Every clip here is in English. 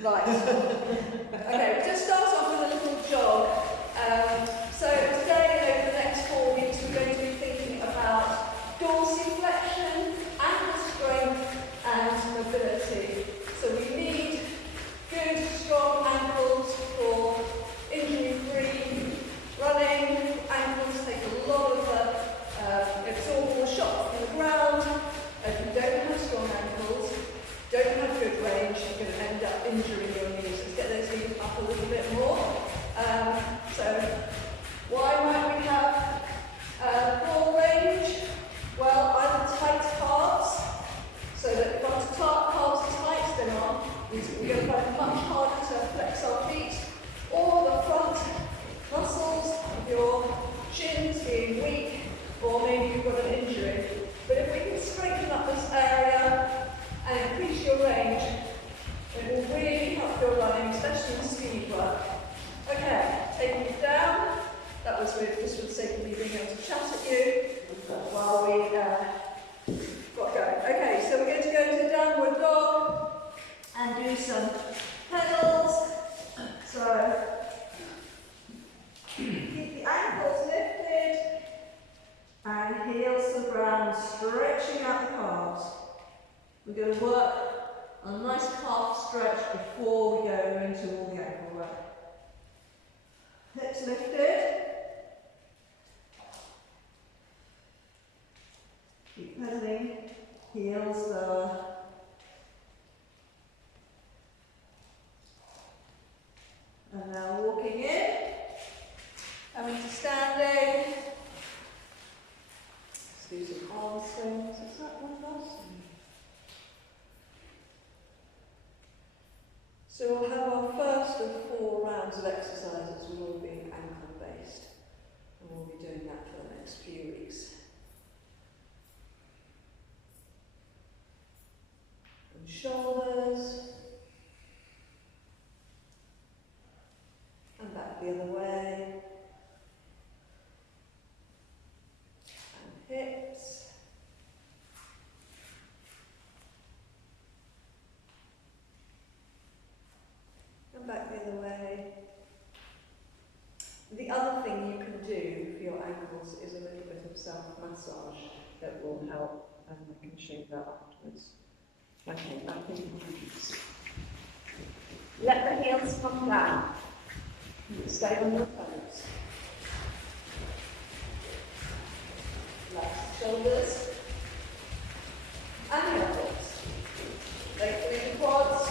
Right. Okay, we'll just start off with a little jog. So today, over the next 4 weeks, we're going to be thinking about dorsiflexion, ankle strength and mobility. So we need good, strong ankles for injury-free running. Ankles take a lot of absorb more shock from the ground. If you don't have strong ankles, don't have good range, you're going to end up injuring your knees. Let's get those knees up a little bit more. So why might we have poor range? Well, either tight calves, so that if our calves are tight, then we're going to find it much harder to flex our feet, or the front muscles of your shins being weak, or maybe you've got an injury. But if we can strengthen up this area and increase your range, it will really help your running, especially in speed work. Okay, taking it down. That was just for the sake of me being able to chat at you while we got going. Okay, so we're going to go into downward dog and do some pedals. So keep the ankles lifted and heels to the ground, stretching out the calves. We're going to work on a nice calf stretch before we go into all the ankle work. Hips lifted. Keep pedaling. Heels lower. And now walking in. Coming to standing. Let's do some arm swings. Is that one last? So we'll have our first of 4 rounds of exercises will all be ankle based, and we'll be doing that for the next few weeks. And shoulders, and back the other way, and hips. Back the other way. The other thing you can do for your ankles is a little bit of self-massage that will help, and I can show you that afterwards. Okay, back in the hands. Let the heels come down. Stay on your toes. Relax the shoulders and the elbows. Lengthening the quads.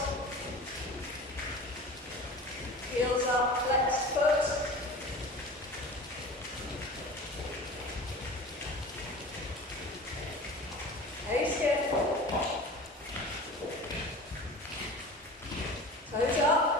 Heels up, flex foot. Hey, skip. Toes up.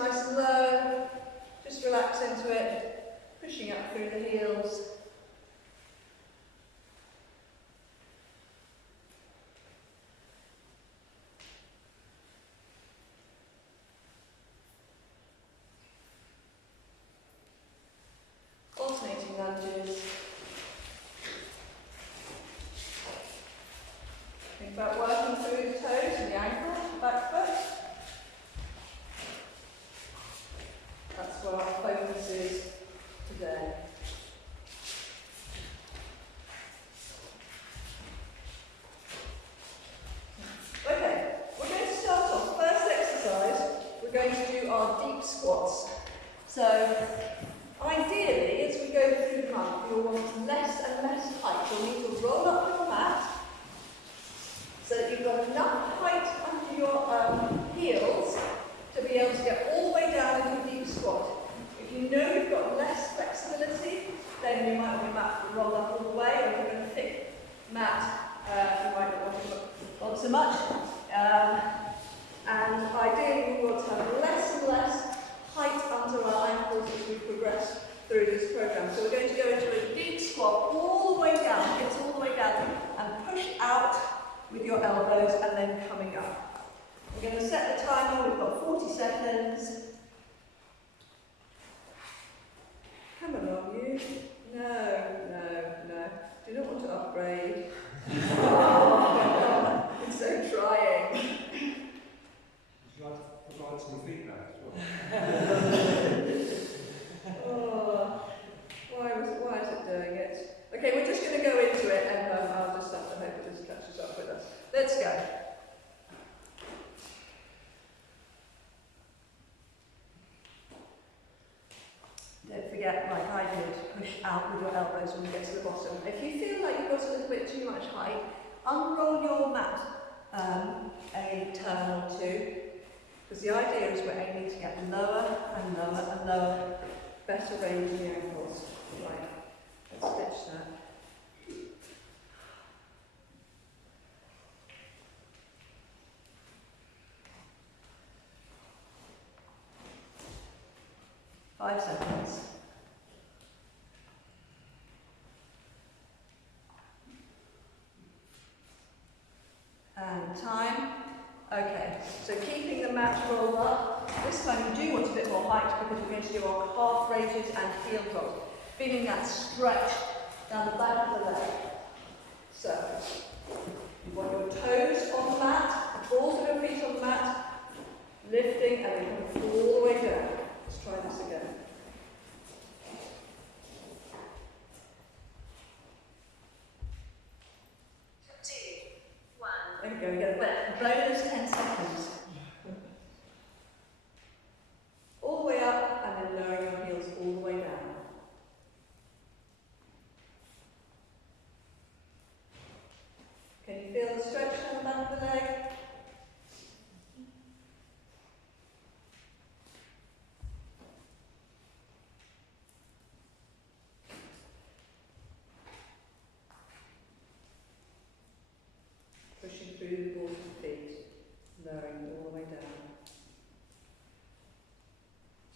nice and low. Just relax into it, pushing up through the heels. Alternating lunges. Think about working through the toes and the ankle, back foot. That's where our focus is today. Okay, we're going to start off. First exercise, we're going to do our deep squats. So, ideally, as we go through the month, you'll want less and less height. You'll need to roll up your mat so that you've got enough height under your heels to be able to get all the way down into a deep squat. If you know you've got less flexibility, then you might want your mat to roll up all the way, or if you've got a thick mat, you might not want so much. And ideally, we want to have less and less height under our ankles as we progress through this program. So we're going to go into a deep squat all the way down, get all the way down, and push out with your elbows and then coming up. We're going to set the timer, we've got 40 seconds. Come along, you. No. Do not want to upgrade. Oh, it's so trying. Would you like to provide some feedback as well? Oh, why is it doing it? Okay, we're just going to go into it and I'll just have to hope it just catches up with us. Let's go. Don't forget, like I did, push out with your elbows when you get to the bottom. If you feel like you've got a little bit too much height, unroll your mat a turn or two, because the idea is we're aiming to get lower and lower and lower, better range in the ankles. Right, let's ditch that. Five seconds. And time. Okay, so keeping the mat rolled up. This time you do want a bit more height because we're going to do our calf raises and heel drops. Feeling that stretch down the back of the leg. So, you want your toes on the mat, the balls of your feet on the mat, lifting and then coming all the way down. Let's try this again. There we go, we get a bonus 10 seconds. All the way up and then lowering your heels all the way down. Can you feel the stretch down the back of the leg? Pushing through the balls of the feet, lowering all the way down.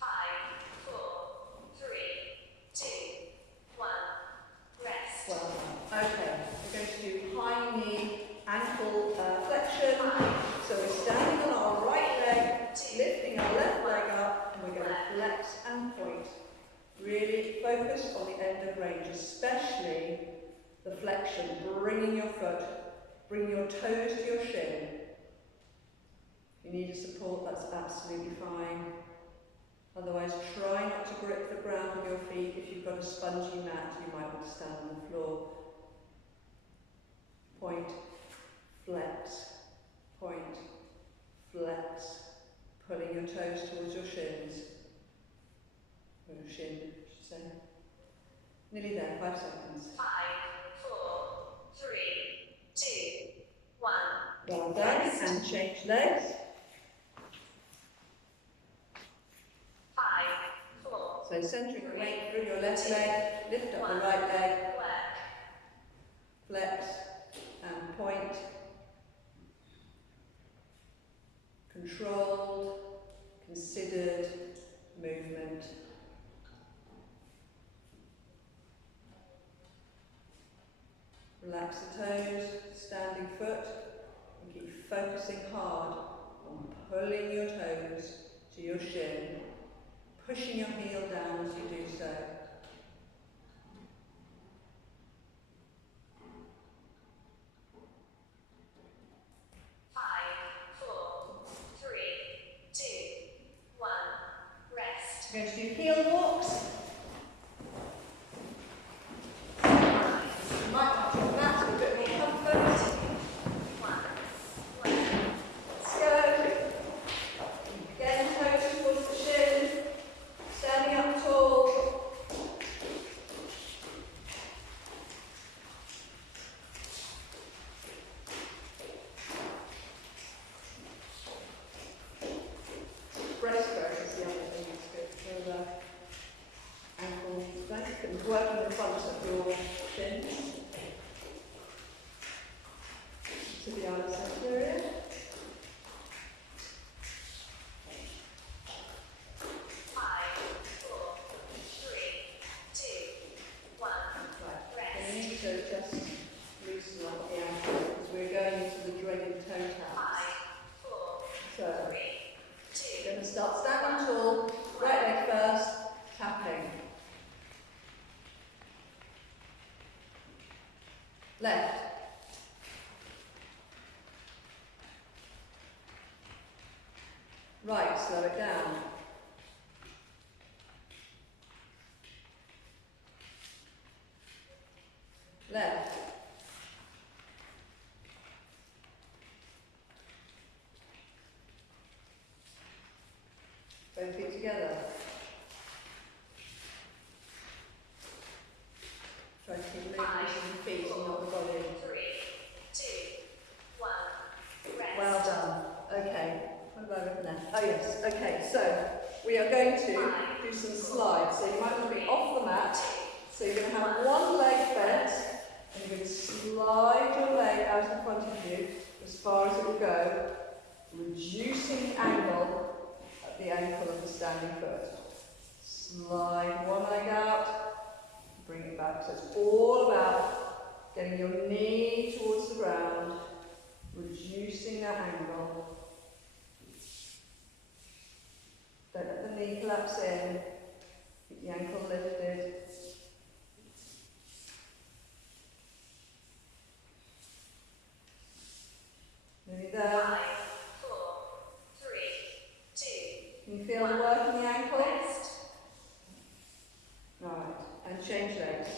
5, 4, 3, 2, 1, rest. Well done. Okay, we're going to do high knee ankle flexion. So we're standing on our right leg, lifting our left leg up, and we're going to flex and point. Really focus on the end of range, especially the flexion, bringing your foot, bring your toes to your shin. If you need a support, that's absolutely fine. Otherwise, try not to grip the ground with your feet. If you've got a spongy mat, you might want to stand on the floor. Point, flex, point, flex. Pulling your toes towards your shins. Or your shin, I should say. Nearly there, 5 seconds. 5, 4, 3, 2, 1. Well done, and change legs. 5, 4. So centering the weight through your left leg, lift up the right leg, flex and point. Controlled, considered. considered movement. Relax the toes, standing foot, and keep focusing hard on pulling your toes to your shin, pushing your heel down as you do so. 5, 4, 3, 2, 1. Rest. We're going to do heel walks. You might want your mat for a bit more comfort. 1. Let's go. Again, toes towards the shin. Standing up tall. Breaststroke is the other thing that's good for the ankle strength and working the front of your shins to the outer area. 5, 4, 3, 2, 1. Right, we need to just loosen up the ankle because we're going into the dreaded toe 5, taps. 4, So 3, we're 2. going to start standing tall, right leg first, tapping. Left. Right, slow it down. Left. Both feet together. Try to keep moving the feet and not the body. 3, 2, 1. Rest. Well done. Okay. What have I written there? Oh yes. Okay. So we are going to do some slides. So you might want to be off the mat. So you're going to have one leg bent, and you're going to slide your leg out in front of you as far as it will go, reducing the angle at the ankle of the standing foot. Slide one leg out, bring it back. So it's all about getting your knee towards the ground, reducing that angle. Don't let the knee collapse in. Keep the ankle lifted. Nearly there. 5, 4, 3, 2. Can you feel the work in the ankle? Rest. Right. And change legs.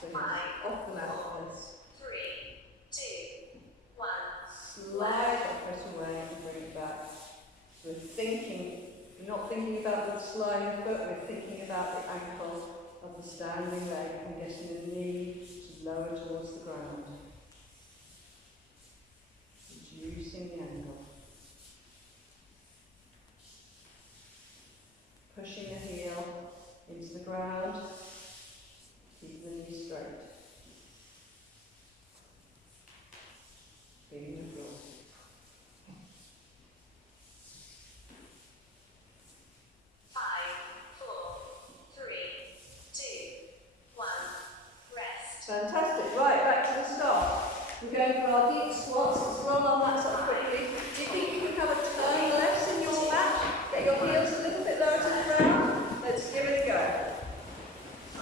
So yes, 5, off the mat 4, first. 3, 2, 1. Slide that foot away and bring it back. We're thinking, we're not thinking about the sliding foot, we're thinking about the ankle of the standing leg and getting the knee lower towards the ground. Reducing the angle. Pushing the heel into the ground. Keep the knee straight. Feeling the floor. Fantastic. Right, back to the start. We're going for our deep squats. Let's roll on that sort of quickly. Do you think you can have a turn left in your mat? Get your heels a little bit lower to the ground. Let's give it a go.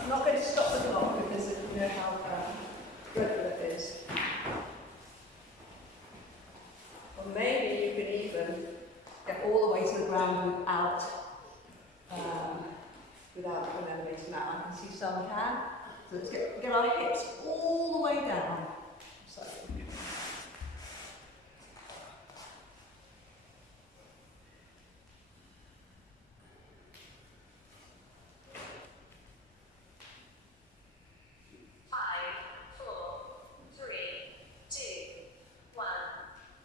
I'm not going to stop the clock because you know how dreadful it is. Or maybe you can even get all the way to the ground without an elevator mat. I can see some can. So let's get our hips all the way down. So. 5, 4, 3, 2, 1.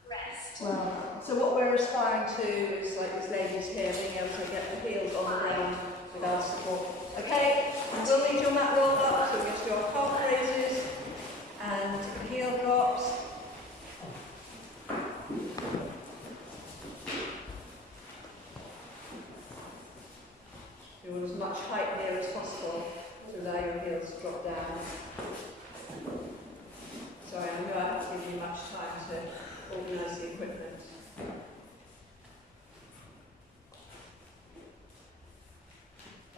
Rest. Well, so what we're aspiring to is like this lady's here, being able to get the heels on the ground without support. Okay, we will need your mat rolled up, so we're going to do our calf raises and heels drop down. Sorry, I know I haven't given you much time to organise the equipment.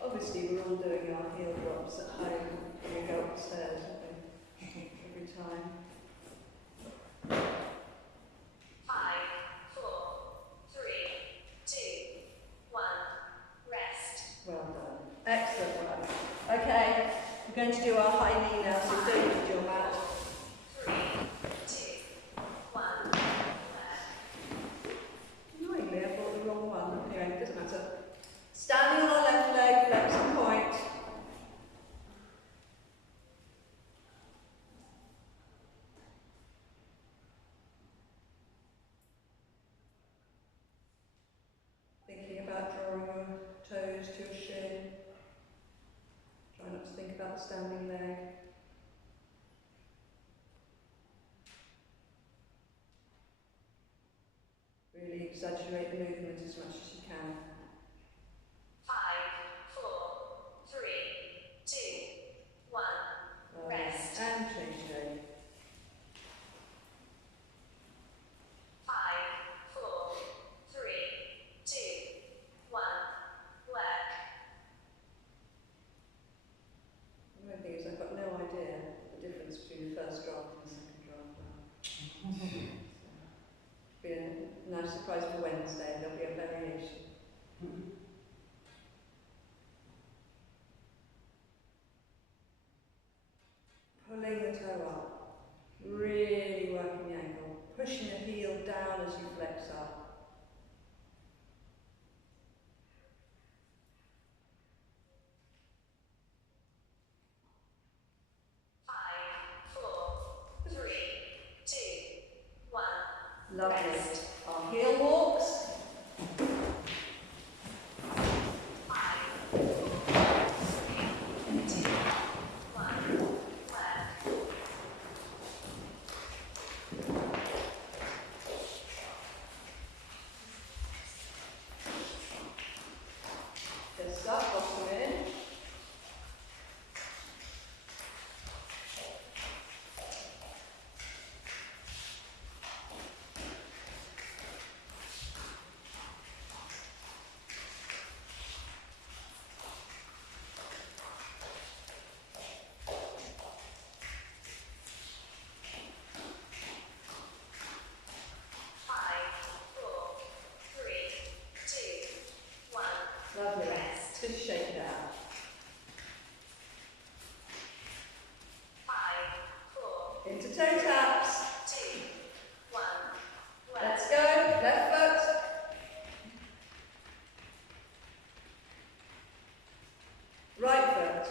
Obviously, we're all doing our heel drops at home when we go upstairs, aren't we? Every time. 5, 4, 3, 2, 1. Rest. Well done. Excellent work. Okay, we're going to do our high knee now, so don't use your mat. 3, 2, 1. Annoyingly, I bought the wrong one. Anyway, it doesn't matter. Standing on our left leg, flex and point. Thinking about drawing your toes to your shin. Try not to think about the standing leg. Really exaggerate the movement as much as you can. 5, 4, 3, 2, 1. Rest. And change leg. 5, 4, 3, 2, 1. Work. The only thing is I've got no idea the difference between the first draft and the second draft now. Be a nice surprise for Wednesday, there'll be a variation. Pulling the toe up, really working the ankle, pushing the heel down as you flex up. Five, four, three, two, one. Lovely. Rest. Our heel walks. 5, 4, 3, 2, 1. Work. Just up, bottom in. Lovely. Rest. Just shake it out. 5, 4, Into toe taps. 2, 1. Work. Let's go. Left foot. Right foot.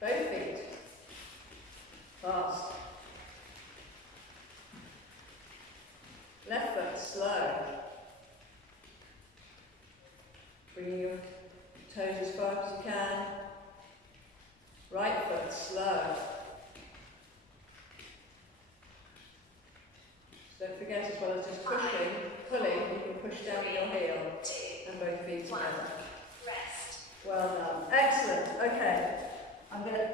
Both feet. Fast. Left foot slow. Bringing your toes as far as you can. Right foot slow. Don't forget, as well as just pushing, pulling, you can push down with your heel 2, and both feet 1. together. Rest. Well done. Excellent. Okay. I'm going to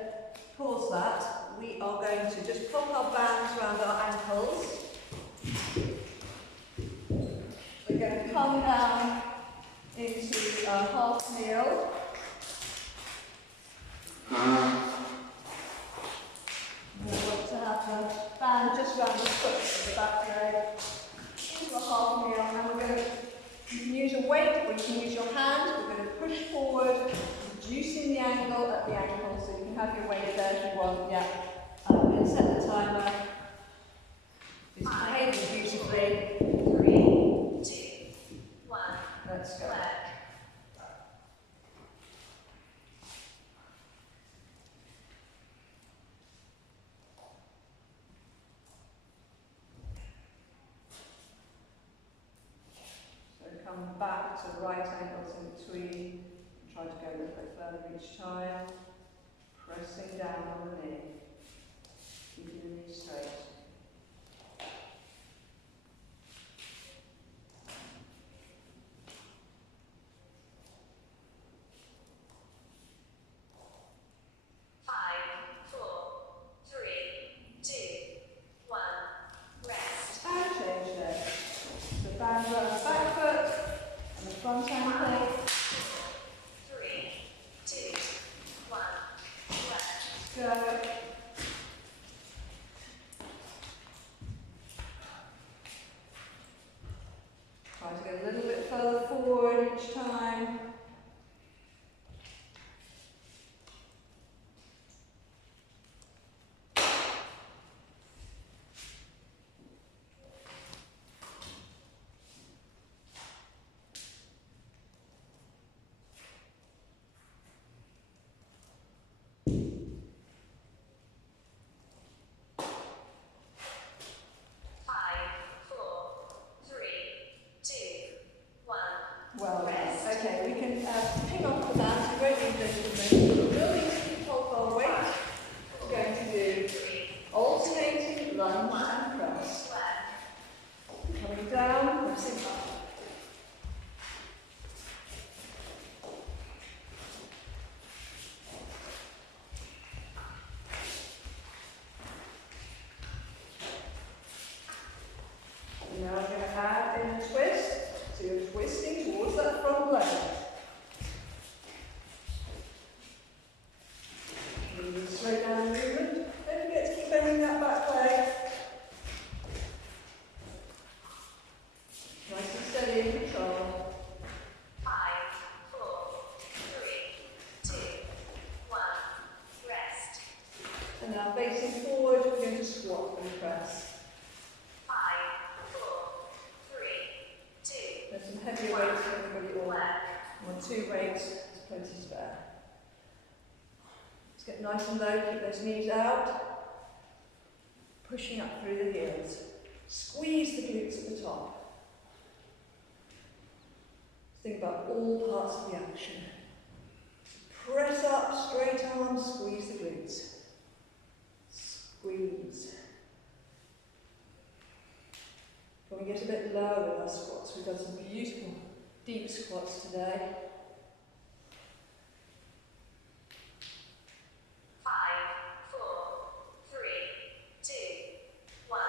pause that. We are going to just pop our bands around our ankles. We're going to come down into a half kneel. We want to have the band just round the foot of the back leg. Into a half kneel, and we're going to, you can use a weight or you can use your hand. We're going to push forward, reducing the angle at the ankle, so you can have your weight there if you want. Yeah. I'm going to set the timer. It's behaving beautifully. 3, 2, 1. Let's go. Work. So come back to the right ankles in between. Try to go a little bit further each time. Pressing down on the knee. Keeping the knee straight. And now we're going to add in a twist. So you're twisting towards that front leg. A little slow down the movement. Don't forget to keep bending that back leg. Nice and steady and control. 5, 4, 3, 2, 1. Rest. And now facing forward, we're going to squat and press. 5, 4, 3, 2. There's some heavier weights for everybody all. Work. Or 2 weights, there's plenty spare. Let's get nice and low, keep those knees out. Pushing up through the heels. Squeeze the glutes at the top. Think about all parts of the action. Press up, straight arms, squeeze the glutes. Squeeze. When we get a bit lower with our squats, we've done some beautiful deep squats today. 5, 4, 3, 2, 1.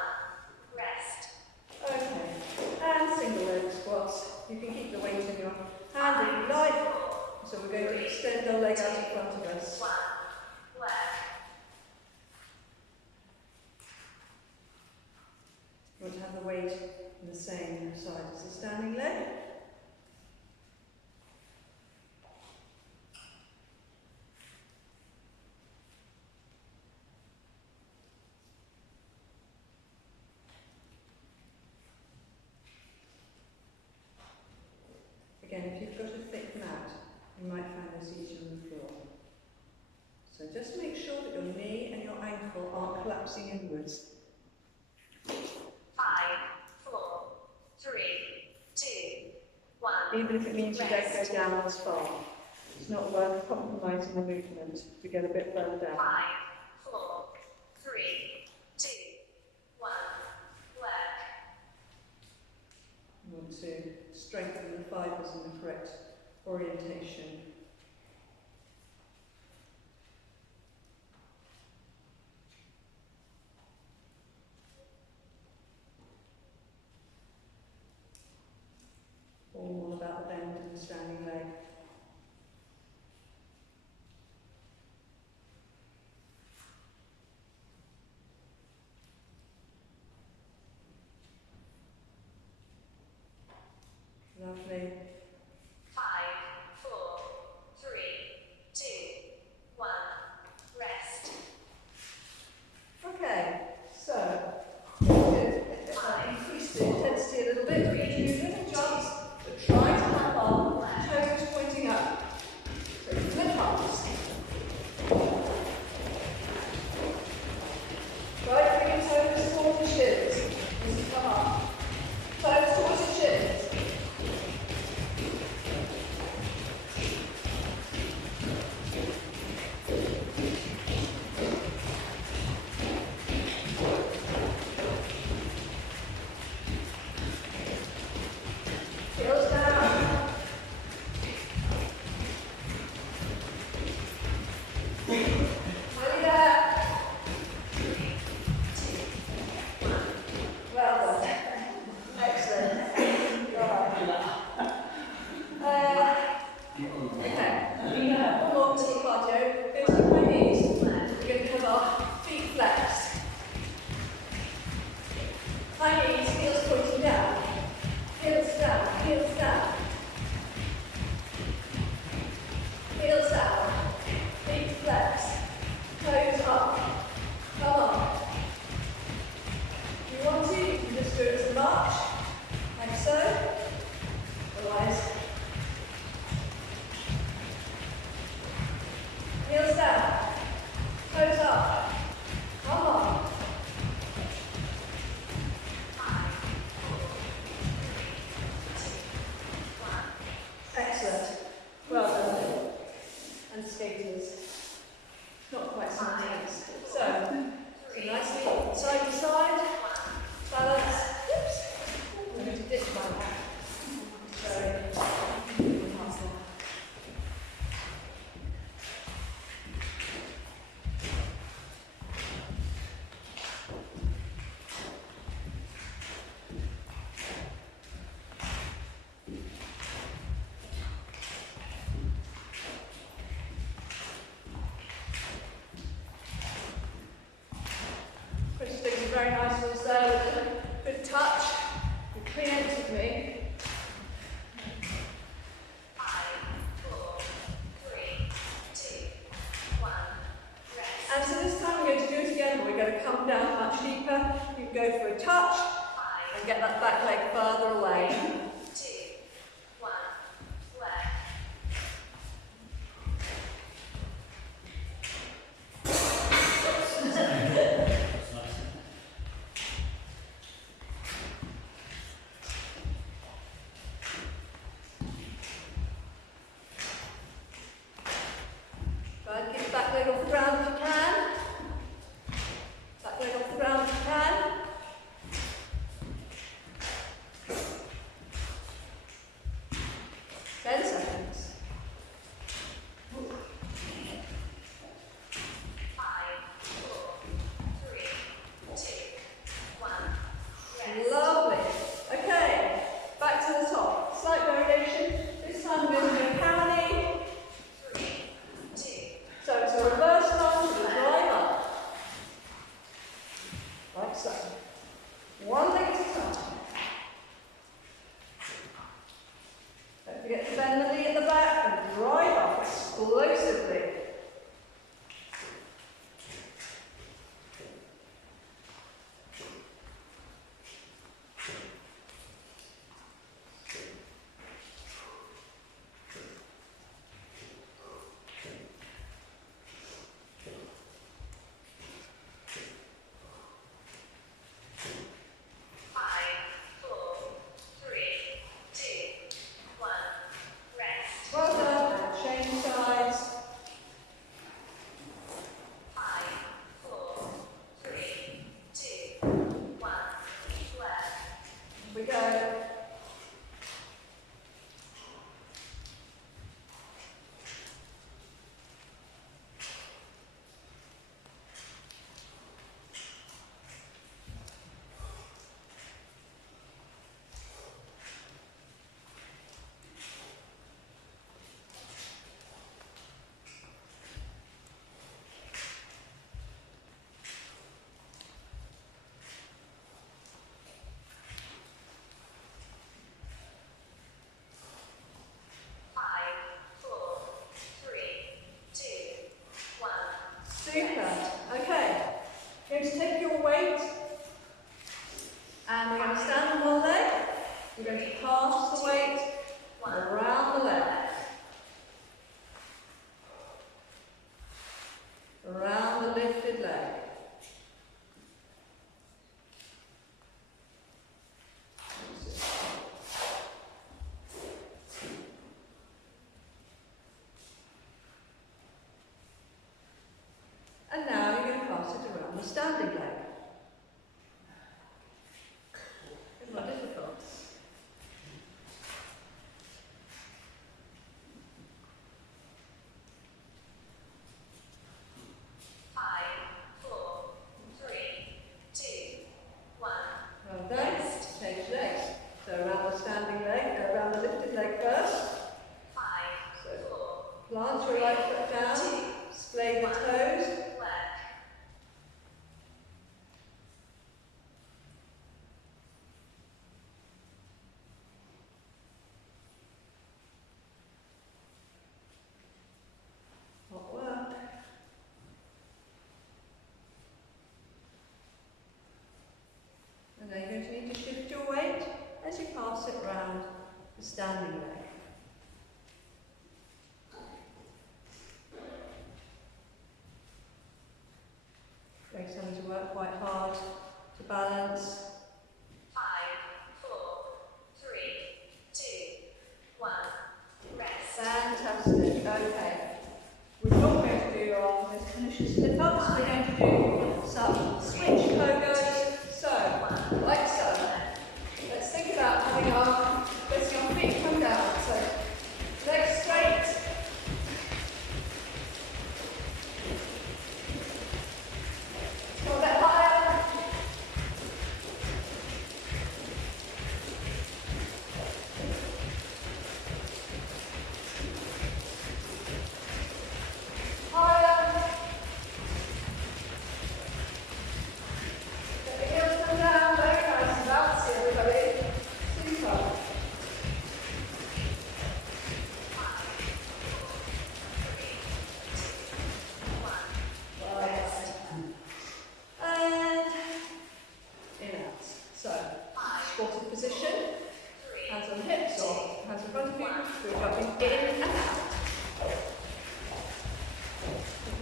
Rest. Okay, and single leg squats. You can keep the weight in your hand if you like. So we're going to extend our leg out in front of us. 1. Work. You want to have the weight on the same side as the standing leg. Again, if you've got a thick mat, you might find this easier on the floor. So just make sure that your knee and your ankle aren't collapsing inwards. 5, 4, 3, 2, 1. Even if it means you don't go down as far. It's not worth compromising the movement to get a bit further down. 5, 4, 3, 2, 1. Work. You want to strengthen the fibres in the correct orientation. All about the bend in the standing leg. Lovely. 5, 4, 3, 2, 1. Rest. Okay, so increase the intensity a little bit. We're going to do little jumps, but try to have our toes pointing up. So flip ups. Try to bring your toes towards the shins as you come up. Toes towards the shins. touch, 5, and get that back leg further away. 2, 1, left. Good, keep the back leg off the ground if you can. Back leg off the ground if you can. Ten seconds. 5, 4, 3, 2, 1, rest. Lovely. Okay, back to the top. Slight variation. This time we're going to do a cow knee. 3, 2, So it's a reverse lunge with a drive up. Like so. One leg at a time. Don't forget to bend the knee at the back and drive up explosively. Well done. Change sides. 5, 4, 3, 2, 1, left. Here we go. Super. Okay. You're going to take your weight and we're going to stand on one leg. We're going to pass the weight around the leg. Around the lifted leg. And now you're going to pass it around the standing leg. It's not difficult. Well done. Change legs. So around the standing leg, around the lifted leg first. So plant your right foot down, splay the toes. Hot work. And now you're going to need to shift your weight as you pass it round the standing leg. Legs having to work quite hard to balance. Fantastic. Okay. We're not going to do our finisher slip ups. We're going to do some switch pogos. So, like so. Let's think about having letting our feet come down. So, legs straight. Go a bit higher. Higher. Get the heels come down. Very nice. Bouncy, everybody. Super. position. three, Hands on hips or hands in front of you. We're jumping in and out.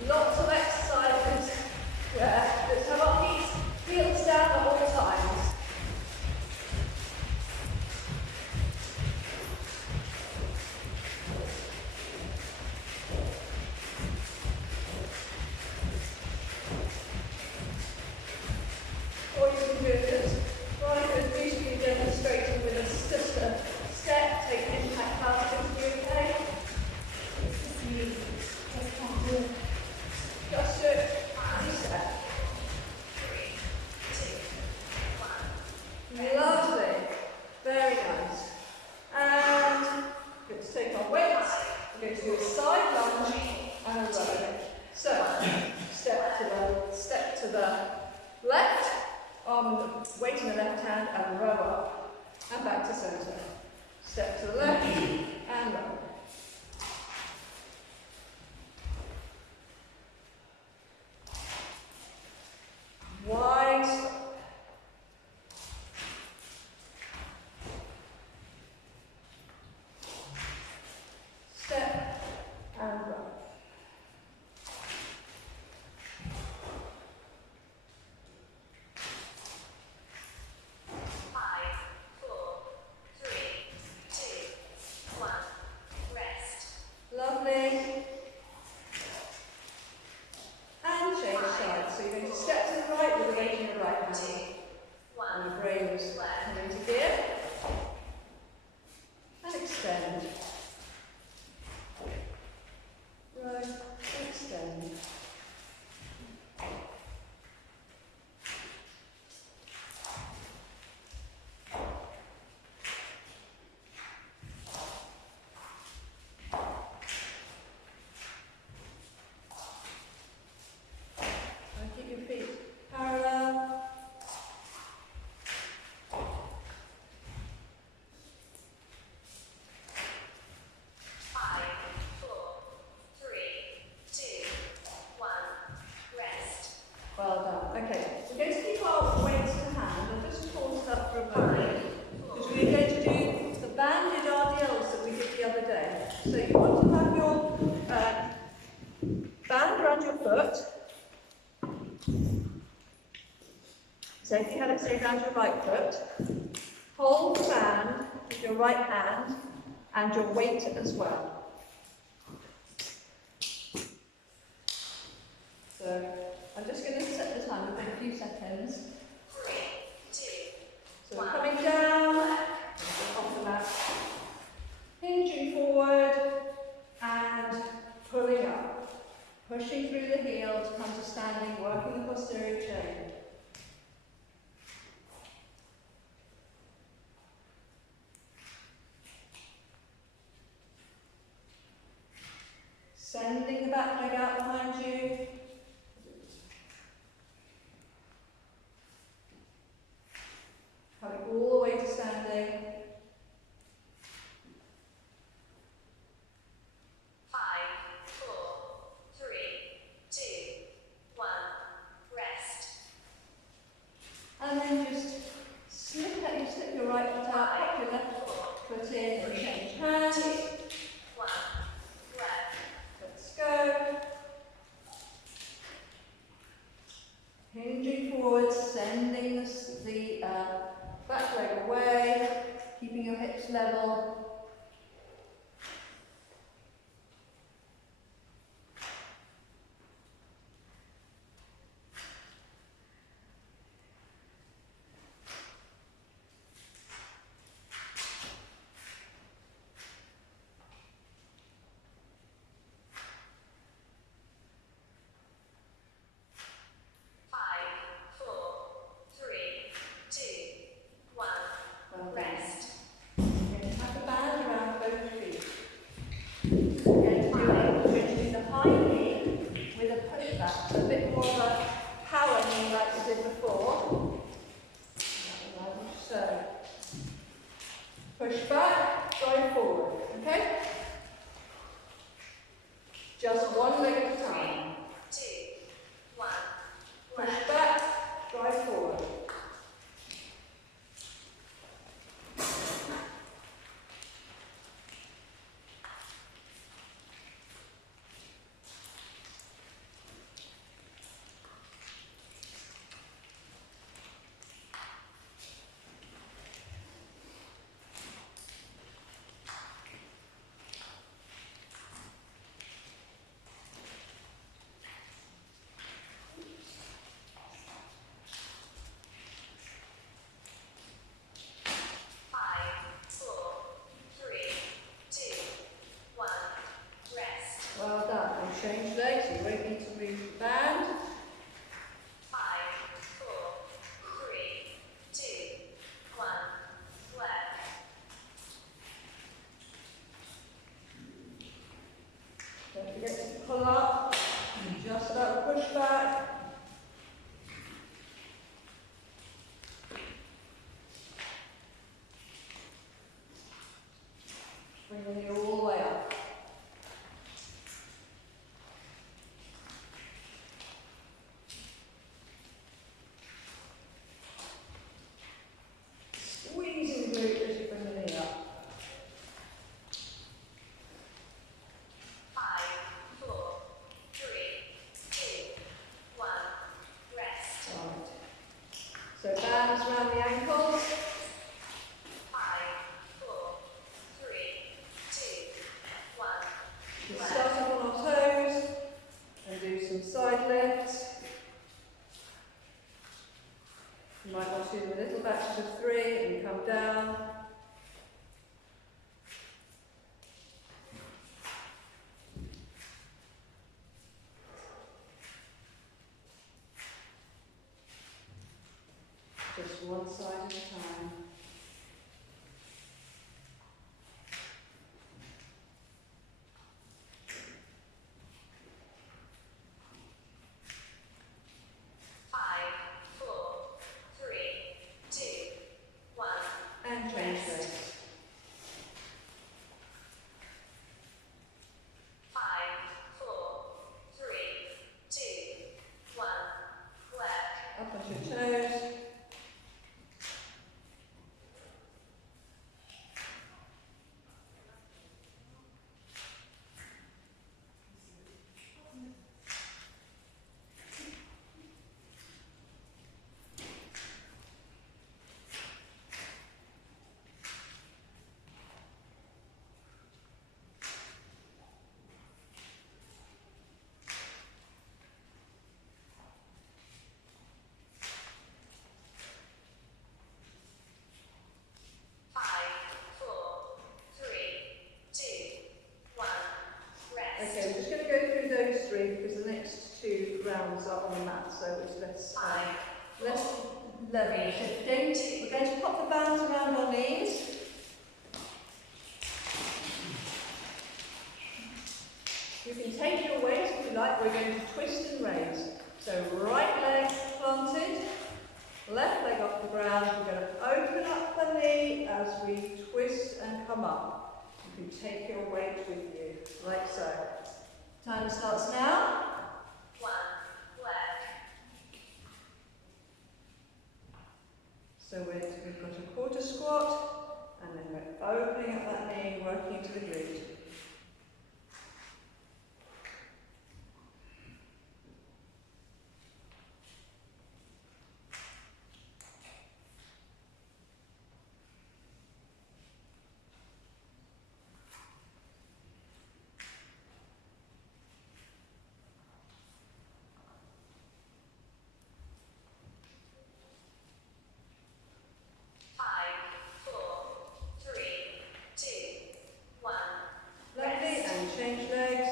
Lots of exercises where let's have our heels down at all times. Or you can do this right as beautifully demonstrating with us just a step, take impact out into the okay. Just do it as you step. three, two, one. Lovely. Very nice. And let's take our weights. We're going to do a side lunge and a row. So, step to the left, weight in the left hand and row up. And back to centre. Step to the left and row. Wide step. Step and row. Five, four, three, two, one. Rest. Lovely. And change sides. So you're going to step to the right with the weight in your right hand. Two, And one. the brain is coming into gear. And extend. Row, extend. And keep your feet parallel. Five, four, three, two, one. Rest. Well done. Okay, we're going to keep our weights to hand. I'll just pause that for a moment. Because we're going to do the banded RDLs that we did the other day. So you want to have your band around your foot. So if you had it, say, around your right foot, hold the band with your right hand and your weight as well. So I'm just going to set the timer for a few seconds. Three, two, So we're coming down, off the mat, hinging forward and pulling up. Pushing through the heel to come to standing, working the posterior chain. Sending the back leg out behind you. Coming all the way to standing. five, four, three, two, one. Rest. And then just slip your right foot out, pop your left foot in and change hands. Two, one. Left. Let's go. Hinging forward, sending the back leg away, keeping your hips level. Five, four, three, two, one. Well done. Rest. We're going to have the band around both feet. We're going to do the high knee with a push back, so a bit more of a power knee like we did before. So, push back, drive forward, okay? Just one leg at a time. Two, one. Push Left. back, drive forward. come down. Just one side at a time. Five, four, three, two, one. And change legs. 5, 4, 3, 2, 1. Left. Up on your toes. Okay, we're just going to go through those three because the next two rounds are on the mat, so it's less level shifting. We're going to pop the bands around our knees. You can take your weight if you like. We're going to twist and raise. So right leg planted, left leg off the ground. We're going to open up the knee as we twist and come up. You can take your weight with you, like so. Time starts now. 1. Left. So we've got a quarter squat, and then we're opening up that knee, working into the glute. Lovely, and change legs.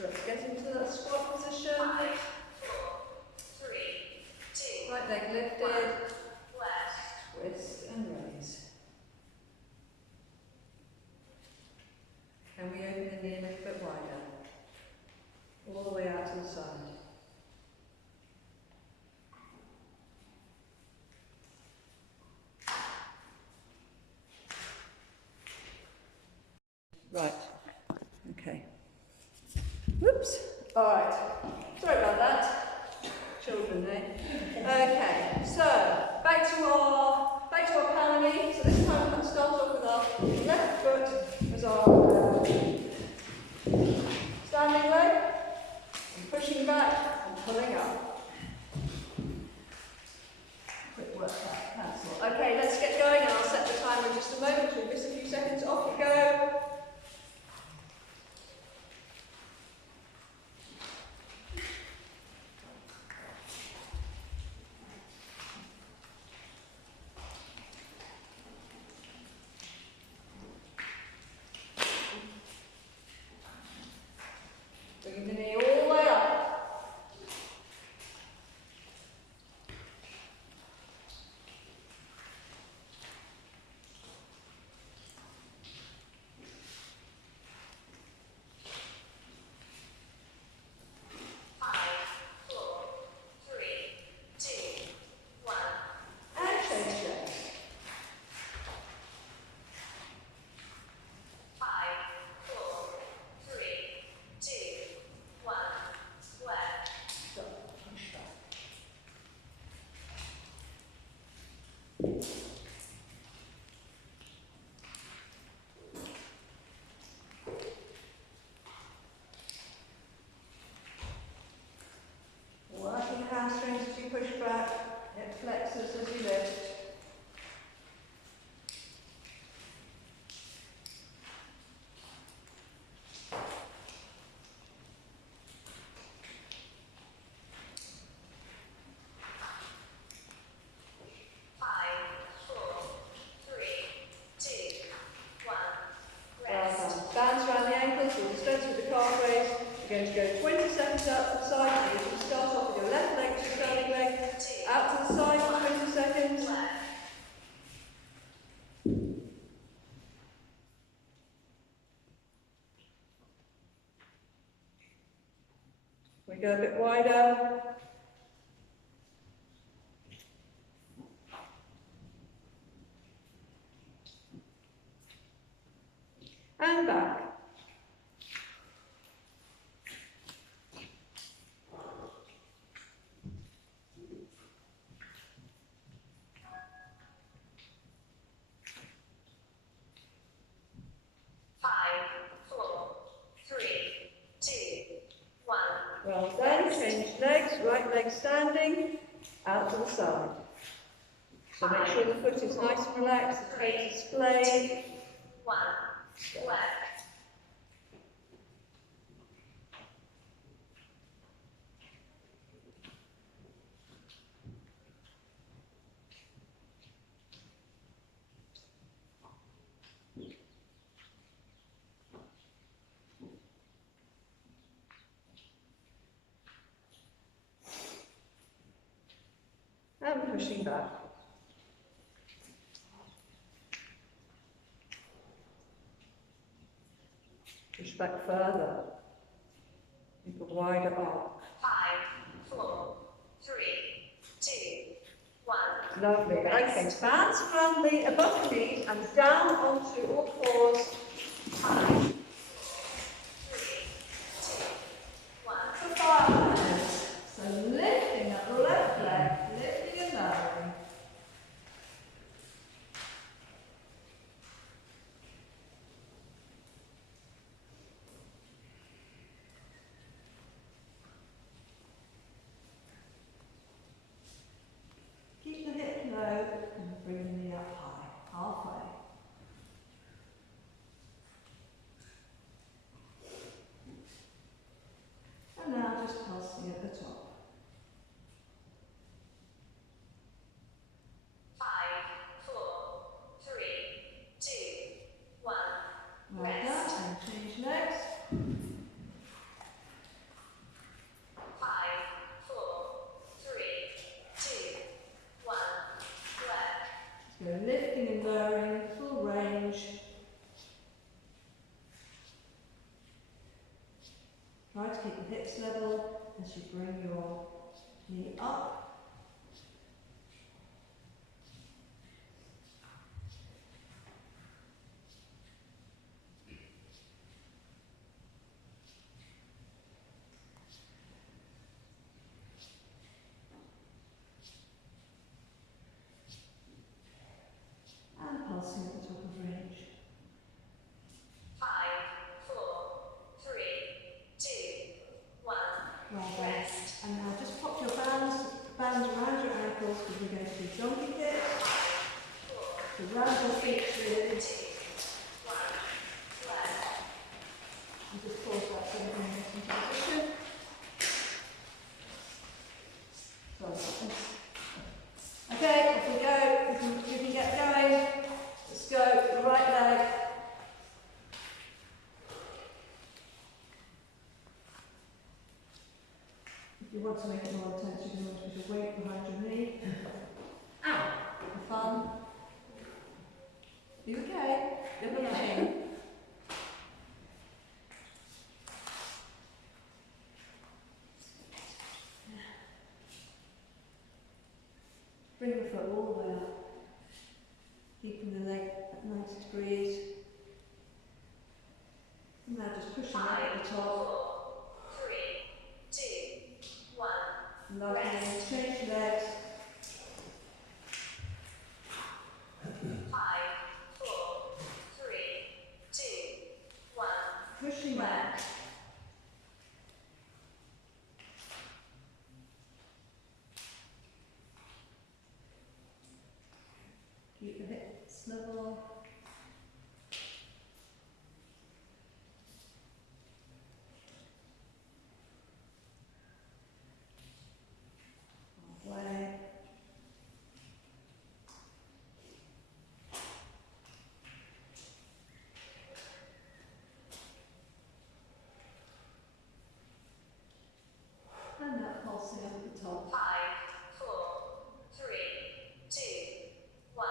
Let's get into that squat position. 5, 4, 3, 2. Right leg lifted, Left. twist and raise. Can we open the knee a little bit wider? All the way out to the side. Right, okay. Whoops. All right. Sorry about that. Children, eh? Okay. So back to our power knee. So this time we're going to start off with our left foot as our standing leg, and pushing back and pulling up. Quick work that cancel. Okay, let's get going, and I'll set the timer in just a moment. We'll miss a few seconds. Off we go. Bring the knee all the way up. we go a bit wider? And back. Well done, change legs, right leg standing, out to the side. So make sure the foot is nice and relaxed, the toes is splayed. And pushing back. Push back further. Make a wider arc. 5, 4, 3, 2, 1. Lovely. Okay, bounce from the above the knees and down onto all fours. 5, 4, 3, 2, 1. For 5 minutes. So lifting up the left leg, lifting and lowering. Keep the hip low and bring the knee up high, halfway. And now just pulsing at the top. 5, 4, 3, 2, 1. Well done, and change legs. 5, 4, 3, 2, 1. Left. So lifting and lowering, full range. Try to keep the hips level as you bring your knee up. And pulsing at the top of range. 5, 4, 3, 2, 1. Well done. Rest. And now just pop your bands around your ankles because we're going to do jumping kicks. 4, So round your feet through. 2, 1. Left. And just pause that so we can get into position. So, okay, off we go. We can get going. Let's go. The right leg. If you want to make it more intense, you can always put your weight behind your knee. Ow! For fun. You okay? You're okay. Bring the foot all the way up, keeping the leg at 90 degrees. And now just pushing up at the 5, top. 4, 3, 2, 1. Lovely. Rest. Change legs. 5, 4, 3, 2, 1. Pushing back. Left. Keep the hips level. Halfway. And that pulsing up at the top. 5, 4, 3, 2, 1.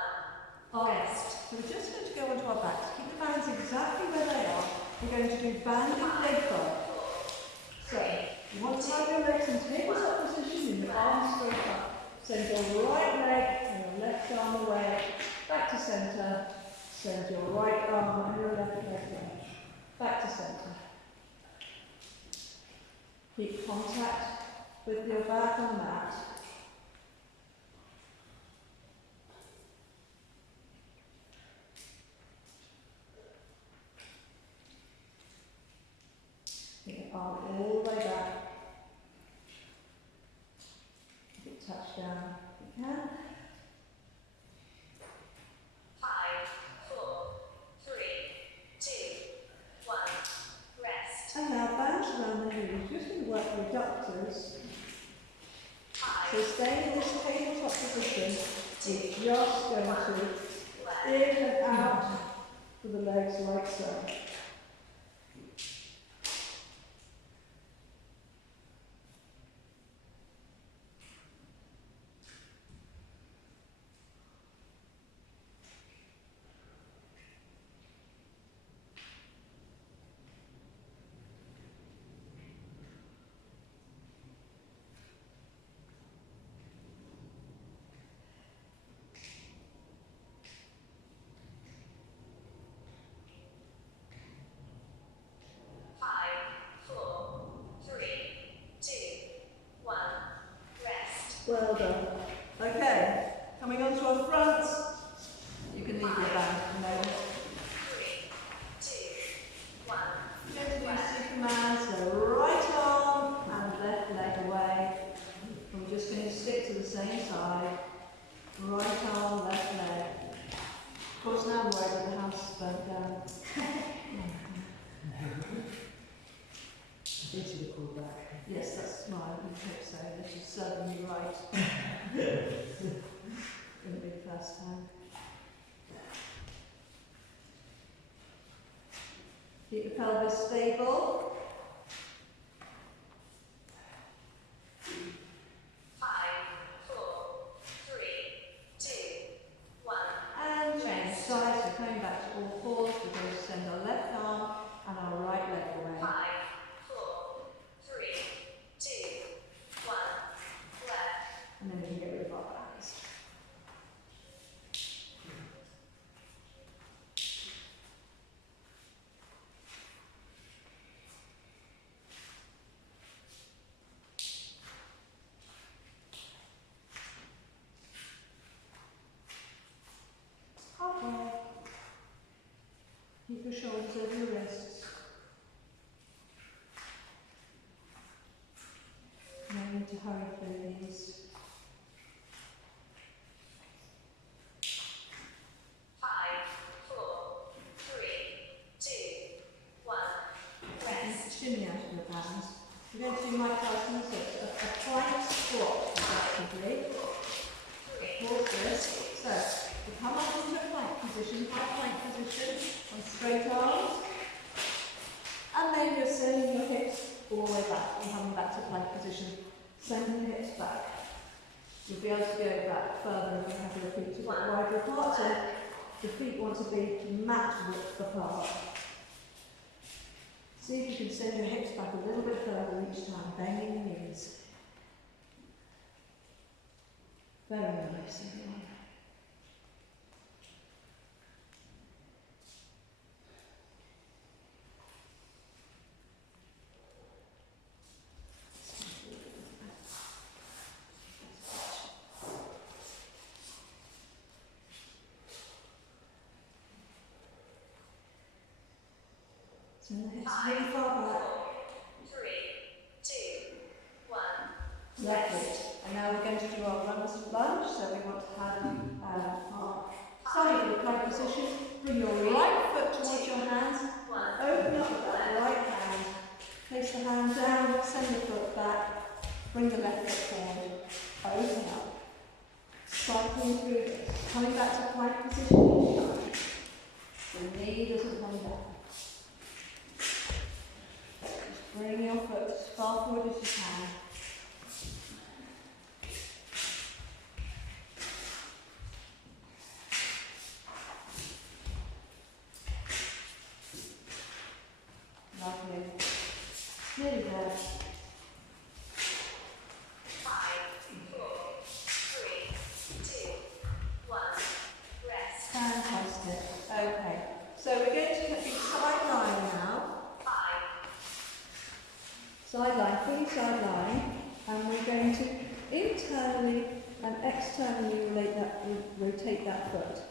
Alright, so we're just going to go onto our backs. Keep the bands exactly where they are. We're going to do banded leg curl. So, You want to have your legs in tabletop position in your arms straight up. Send your right leg and your left arm away, back to centre. Send your right arm and your left leg away, back to centre. Keep contact with your back on the mat. Get your arm all the way back. Touch down if you can. 5, 4, 3, 2, 1. Rest. And now bounce around the knees. Just going to work your adductors. 5, So stay in this tabletop position. You're just going to left. in and out with the legs like so. Well done. Okay, coming on to our fronts. You can leave your band for a moment. 3, 2, 1. Going to do Superman, so right arm and left leg away. And we're just going to stick to the same side. Right arm, left leg. Of course, now I'm worried that the house is burnt down. Into the pull back. Yes, that's smart. I hope so. This is certainly right. Gonna be the first time. Keep the pelvis stable. 5, 4, 3, 2, 1. And change sides. So coming back to all fours, we're going to send our left arm and our right leg away. 5, 4, 3, 2, 1. Left. And then we can get rid of our hands. Halfway. Keep your shoulders over your wrists. No need to hurry through these. 5, 4, 3, 2, 1. Rest. Shimmy out of your hands. We're going to do Mike Tyson's a plank squat, effectively. 3, Pause this. So, we come up into a plank position, high plank position, on straight arms. And then you're sending your hips all the way back and coming back to plank position. Sending the hips back. You'll be able to go back further if you have your feet a bit wider apart. So, the feet want to be mat width apart. See if you can send your hips back a little bit further each time, bending the knees. Very nice, everyone. Send the hips really far back. 3, 2, 1. Left foot. And now we're going to do our runner's lunge. So we want to have our starting with the plank position. Bring your right foot towards your hands. 1. Open up with that right hand. Place the hand down. Send the foot back. Bring the left foot forward. Open up. Cycling through this. Coming back to plank position each time. The knee doesn't come down. Bring your foot as far forward as you can. Lovely. Nearly there. we're going to be side lying now. 5, Side line, fully side lying, and we're going to internally and externally rotate that foot.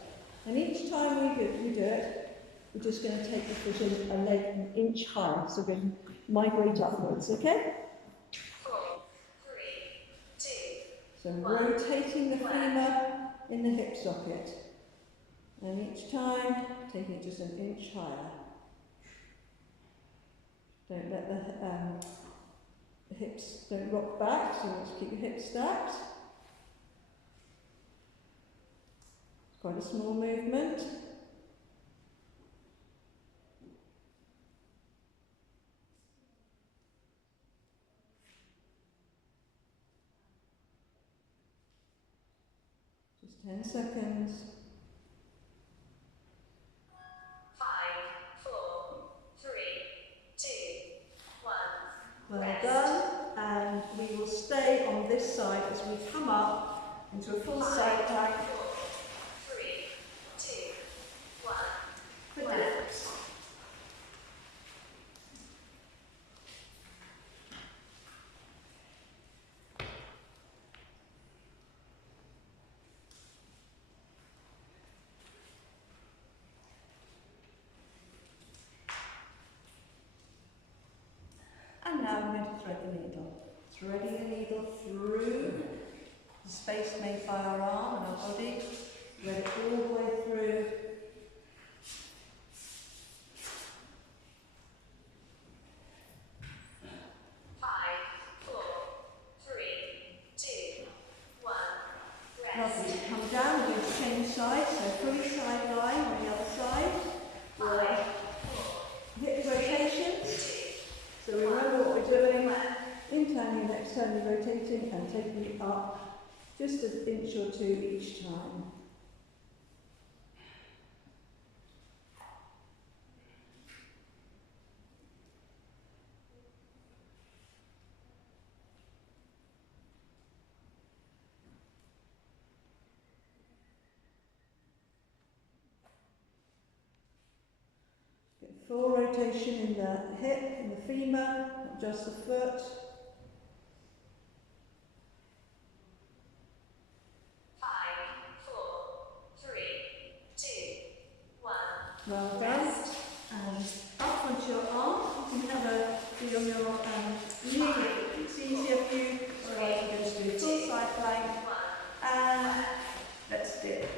And each time we do it, we're just going to take the foot in a leg an inch higher, so we're going to migrate upwards, okay? 4, 3, 2, So rotating the femur in the hip socket. And each time, taking it just an inch higher. Don't let the hips don't rock back, so you want to keep your hips stacked. It's quite a small movement. Just 10 seconds. 5, 4, 3, 2, 1. Well Rest. done. And we will stay on this side as we come up into a full 5, side plank 4, 3, 2, 1. for dips. And now we're going to thread the needle. Threading the needle through the space made by our arm and our body. Thread it all the way through. Lovely. Come down, we're going to change sides, so fully side line on the other side. Hip rotations. So remember what we're doing, internally and externally rotating and taking it up just an inch or two each time. Get full rotation in the hip, in the femur, not just the foot. 5, 4, 3, 2, 1. Well done. And up onto your arm. You can have a be on your knee. It's easier for you. Otherwise, you're going to do full side plank. And let's dip.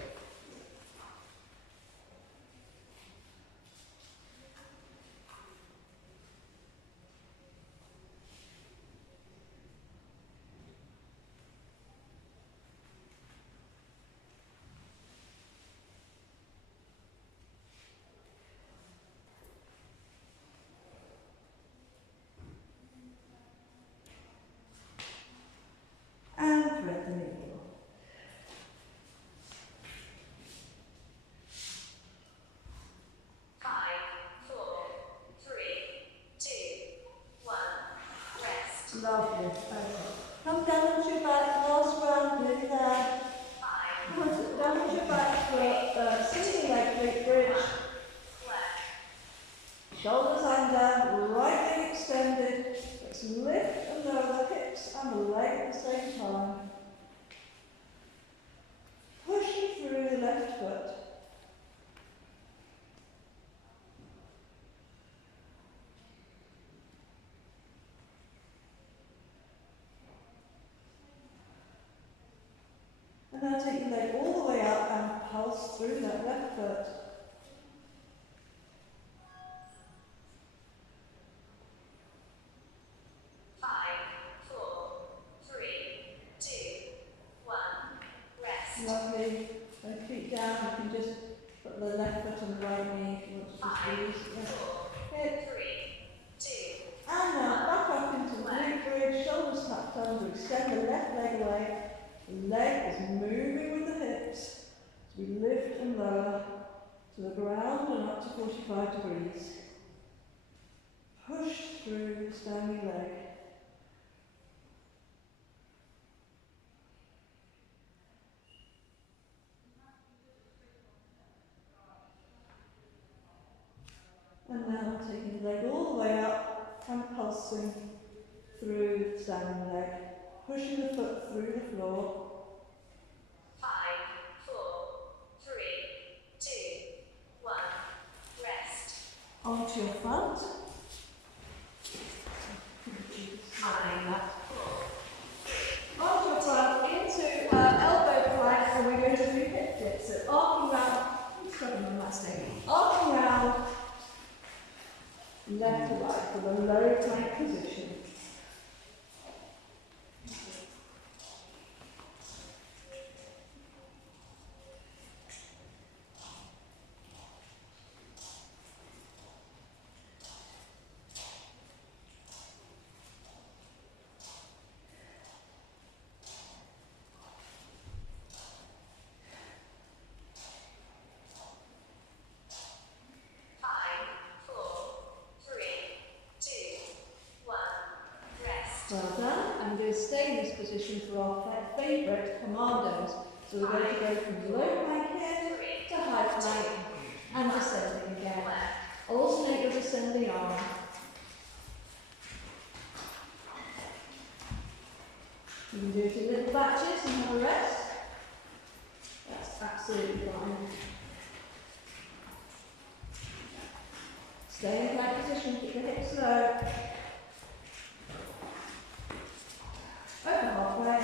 And thread the needle. Lovely. Okay. Come down onto your back, last round, nearly there. Come on, down onto your back for single leg glute bridge. Shoulders under, right leg extended. Let's lift and lower the hips and the leg at the same time. Pushing through the left foot. And now take your leg all the way up and pulse through that left foot. Lovely. And feet down, you can just put the left foot on the right knee if you want to just release it. Hip. And now back up into the glute bridge, shoulders tucked under, extend the left leg away. The leg is moving with the hips. So we lift and lower to the ground and up to 45 degrees. Push through the standing leg. taking the leg all the way up and pulsing through the standing leg, pushing the foot through the floor. 5, 4, 3, 2, 1. Rest. Onto your front. 5, 4, Onto your front, into elbow plank, and we're going to do hip dips. So arcing round, I'm struggling with my stick. Arcing round, left to right for the low plank position. Well done. And we're going to stay in this position for our favourite commandos. So we're going to go from low plank here to high plank and descending again. Alternate your descending arm. You can do it in little batches and have a rest. That's absolutely fine. Stay in plank position, keep the hips low. Over halfway.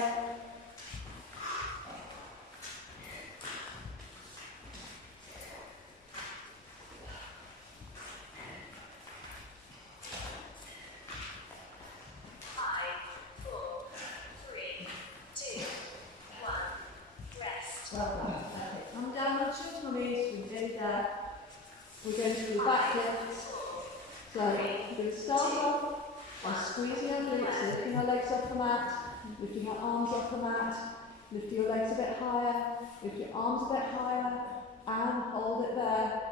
Well done. Okay, come down on your tummies. We did that. We're going to do back lifts. So we're going to start off by squeezing our glutes, lifting our legs off the mat, lifting our arms off the mat, lift your legs a bit higher, lift your arms a bit higher, and hold it there.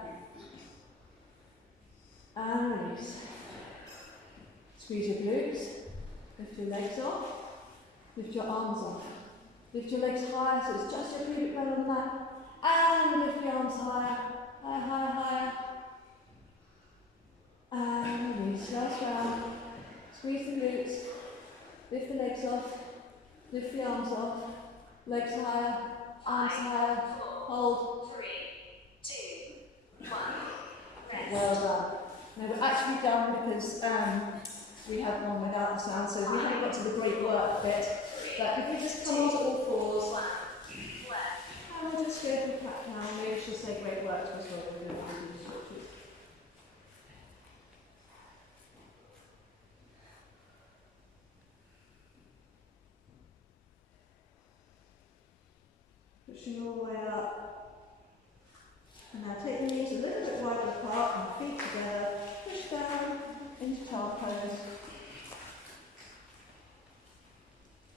And release. Squeeze your glutes, lift your legs off, lift your arms off. Lift your legs higher so it's just your pubic bone on the mat. And lift your arms higher, higher, higher, higher. And release. Last round. Squeeze the glutes. Lift the legs off. Lift the arms off. Legs higher, arms higher. Hold. 3, 2, 1. Rest. Well done. Now we're actually done because we have one without the sound, so we haven't got to the great work bit. But if you just come onto all fours, and we'll just go for cat now, maybe she'll say great work to us all. Pushing all the way up. And now take the knees a little bit wider apart and feet together. Push down into child pose.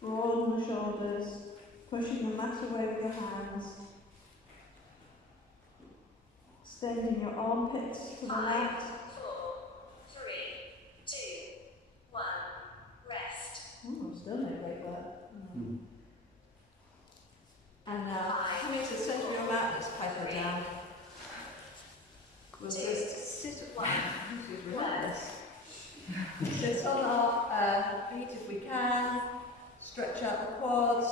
Broaden the shoulders, pushing the mat away with your hands. Extending your armpits to the mat. 4, 3, 2, 1. Rest. Oh, still no great work. And now, coming to the centre of your mat, let's pipe it down. We'll just sit at one. Sit on our feet if we can. Stretch out the quads.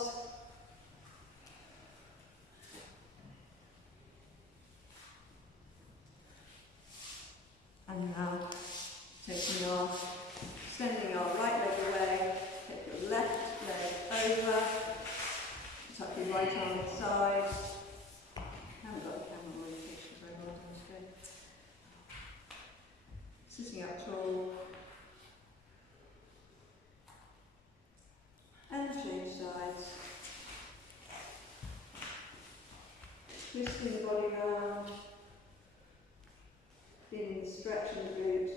And now, extending our right leg away, take your left leg over, tuck your right arm inside. I haven't got the camera orientation very well done today. Sitting up tall. And change sides. Twisting the body round. Feeling the stretch in the glute.